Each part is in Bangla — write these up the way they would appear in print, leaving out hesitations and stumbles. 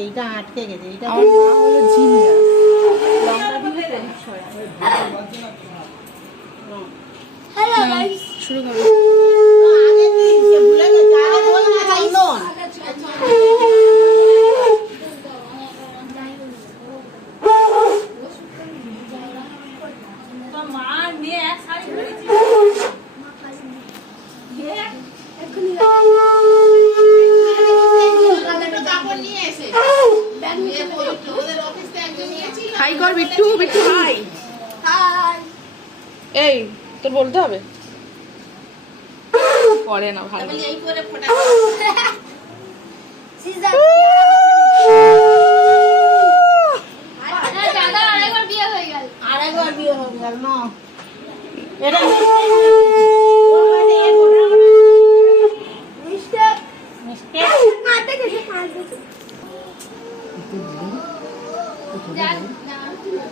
এইটা আটকে গেছে, এইটা শুরু করো। হাই কর বিট্টু, বিট্টু হাই। এই তোর বলতে হবে পরে না ভালো। আরেকবার বিয়ে হয়ে গেল না এটা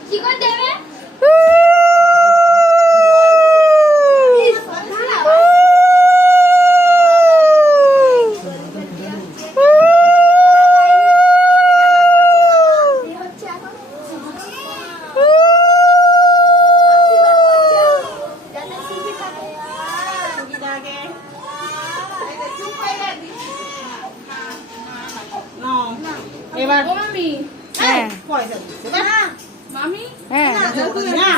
কি করে দেবে? এবার মামি হ্যাঁ পয়সা দিচ্ছে না মামি হ্যাঁ না